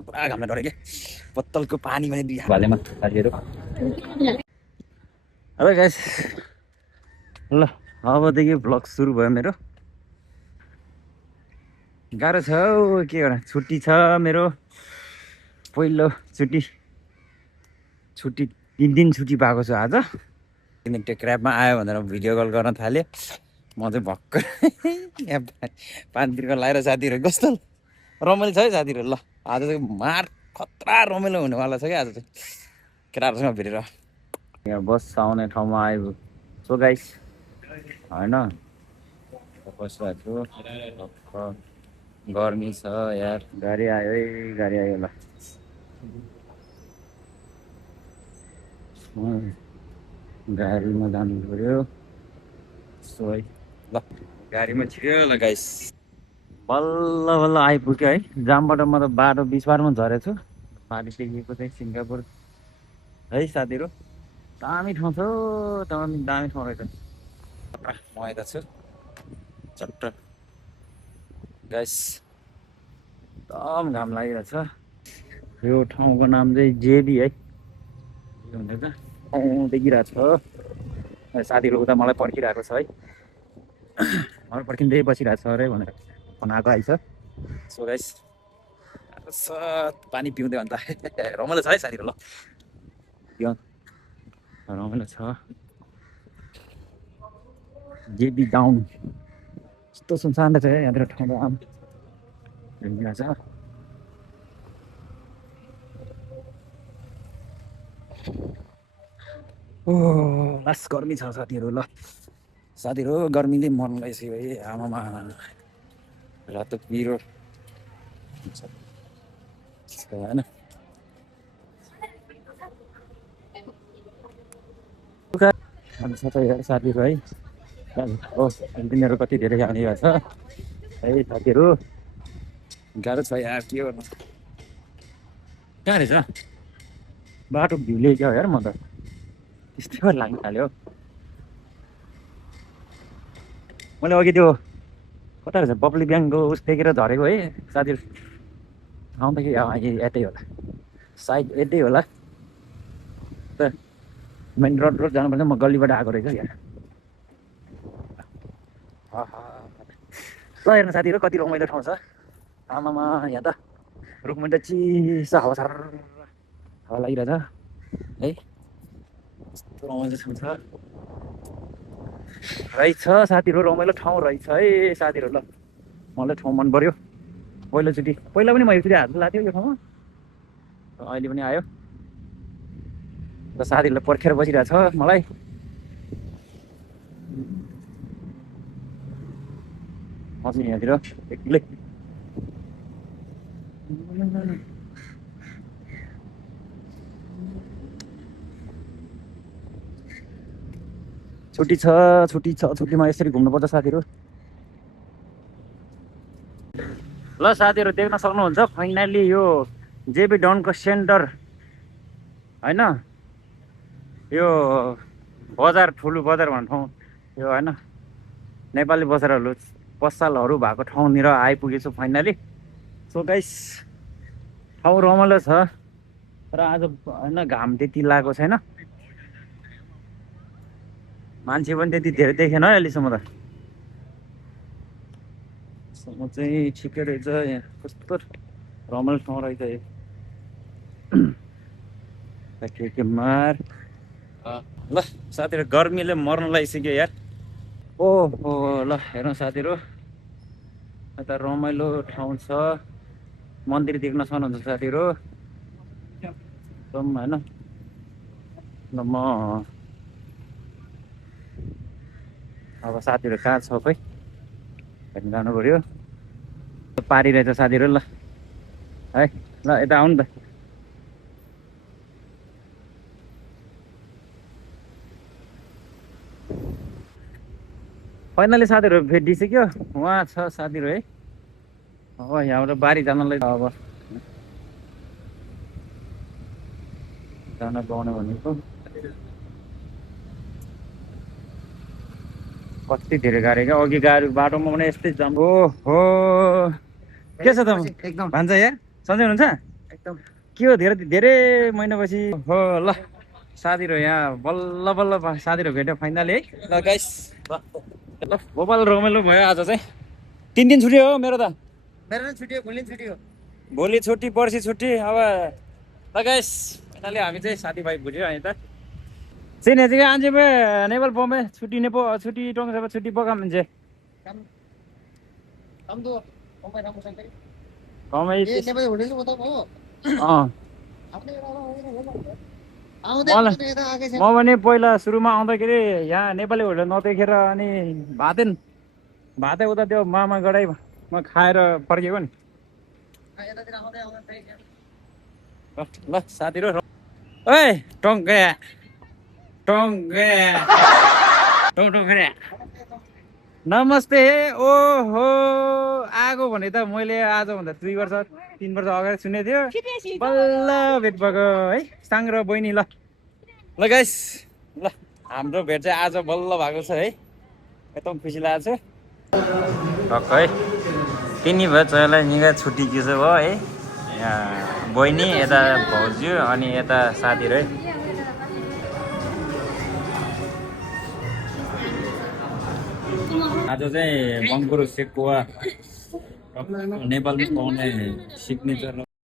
पुरा घामले डरे के बोतलको पानी पनि दिए भालेमा साथीहरू। हेलो गाइस, ल अबदेखि भ्लग सुरु भयो मेरो। गाह्रो छ हौ के गर्नु, छुट्टी छ मेरो, पहिलो छुट्टी 3 दिन छुट्टी पाएको छु आज। किनकि त्यो क्र्याबमा आयो भनेर भिडियो कल गर्न थाल्यो। म चाहिँ भक्कर यहाँ पानीतिर लगाएर साथीहरू कस्तो रमाइलो छ है साथीहरू। ल आज चाहिँ मार खतरा रमाइलो हुनेवाला छ क्या आज चाहिँ केटाहरूसँग भेटेर। यहाँ बस आउने ठाउँमा आइपुग्यो। सो गाइस होइन बसिरहेको छु, गर्मी छ यार। गाडी आयो है, गाडी आयो। ल गाडीमा जानु पर्यो। सो है ल गाडीमा छिर्यो। ल गाइस बल्ल बल्ल आइपुग्यो है। जामबाट म त बाटो बिचबारमा झरेको छु। पानी टेकेको चाहिँ सिङ्गापुर है साथीहरू। दामी ठाउँ छ हौ, दामी ठाउँ रहेछ। म यता छु चट्ट गाइस, एकदम घाम लागिरहेछ। यो ठाउँको नाम चाहिँ जेबी है, हुँदैछ देखिरहेको छ। साथीहरू उता मलाई पर्खिरहेको छ है, मलाई पर्खिँदै बसिरहेको छ अरे भनेर बनाएको आइछ। सो गाइस पानी पिउँदै अन्त रमाइलो छ है साथीहरू। ल पिउँ, रमाइलो छ। जेबी डाउन यस्तो सुनसान छ यहाँतिर ठाउँ आम छ। ओ लास गर्मी छ साथीहरू। ल साथीहरू गर्मीले मन लागिसक्यो है। आमामा रातो पिरो होइन साथीहरू है। हो दिनहरू कति धेरै आउने भएको छ है साथीहरू। गाह्रो छ यार, के गर्नु। कहाँ रहेछ बाटो भिउले क्या यार, म त त्यस्तै भएर लाग्नु थाल्यो। मैले अघि त्यो कता रहेछ बब्ली ब्याङ्कको उस देखेर झरेको है साथीहरू। आउँदाखेरि यतै होला सायद, यतै होला त। मेन रोड जानुपर्छ, म गल्लीबाट आएको रहेछ यार। ल हेर्नु साथीहरू कति रमाइलो ठाउँ छ। आमामा यहाँ त रुखमा त चिसो हावा सार हावा लागिरहेछ है। यस्तो रमाइलो ठाउँ छ रहेछ साथीहरू, रमाइलो ठाउँ रहेछ है साथीहरू। ल मलाई ठाउँ मन पर्यो। पहिला पनि म एकचोटि हात लाएको थिएँ यो ठाउँमा, अहिले पनि आयो र साथीहरूले पर्खेर बसिरहेछ मलाई। म चाहिँ यहाँतिर एक्लै छुट्टीमा यसरी घुम्नुपर्छ साथीहरू। ल साथीहरू देख्न सक्नुहुन्छ फाइनली यो जेबी डाउनको सेन्टर होइन, यो बजार ठुलो बजार भन्ने ठाउँ यो होइन, नेपाली बजारहरू पसलहरू भएको ठाउँनिर आइपुगेछु फाइनली। सो गाइस ठाउँ रमाइलो छ र आज होइन घाम त्यति लागेको छैन, मान्छे पनि त्यति धेरै देखेन है अहिलेसम्म त। म चाहिँ ठिकै रहेछ यहाँ, कस्तो रमाइलो ठाउँ रहेछ यो। के मार ल साथीहरू गर्मीले मर्न लागिसक्यो यार। ओहो ल हेर्नु साथीहरू यता रमाइलो ठाउँ छ, मन्दिर देख्न सक्नुहुन्छ साथीहरू एकदम होइन। ल म अब साथीहरू कहाँ छ खोइ हेर्नु जानु पर्यो। पारिरहेछ साथीहरू। ल है ल यता आउनु त। फाइनली साथीहरू भेटिसक्यो, उहाँ छ साथीहरू है। अब यहाँबाट बारी जानलाई अब जान पाउने भनेको कति धेरै गाडी क्या। अघि गाडी बाटोमा पनि यस्तै जाम। हो के छ त एकदम भान्जा यार, सन्चै हुनुहुन्छ? के हो धेरै धेरै महिनापछि हो ल साथीहरू यहाँ बल्ल बल्ल साथीहरू भेट्यो फाइनली है ल गाइस ल भोपाल रमाइलो भयो आज चाहिँ 3 दिन छुट्टी हो मेरो त मेरो छुट्टी हो भोलि छुट्टी पर्सि छुट्टी अब ल गाइस फाइनली हामी चाहिँ साथीभाइ भेट्यो अनि त sini aja kan aja be nebal pombe cuti nepo cuti dong sama cuti pokam aja हम तो कमाई राम संग kami ये ने भाई होटल बताओ हो आपने आउँदै मलाई आउँदै यता आके छ म भने पहिला सुरुमा आउँदाखेरि यहाँ नेपाली होटल नदेखेर अनि भातै उता त्यो मामा गडाइ म खाएर फर्केको नि यतातिर आउँदै आउँदै ल साथीहरु ओइ टङ्गे नमस्ते ओहो आगो भने त मैले आजभन्दा 2 वर्ष 3 वर्ष अगाडि सुनेको थियो बल्ल भेट भएको है साङ र बहिनी ल गाइस ल हाम्रो भेट चाहिँ आज बल्ल भएको छ है एकदम खुसी लागेको छ टक्क है तिनी भयो चोयालाई निगा छुट्टी किसो भयो है यहाँ बहिनी यता भाउजू अनि यता साथीहरु है आज चाहिँ मङ्गुरो सेकुवा नेपालमा पाउने सिग्नेचर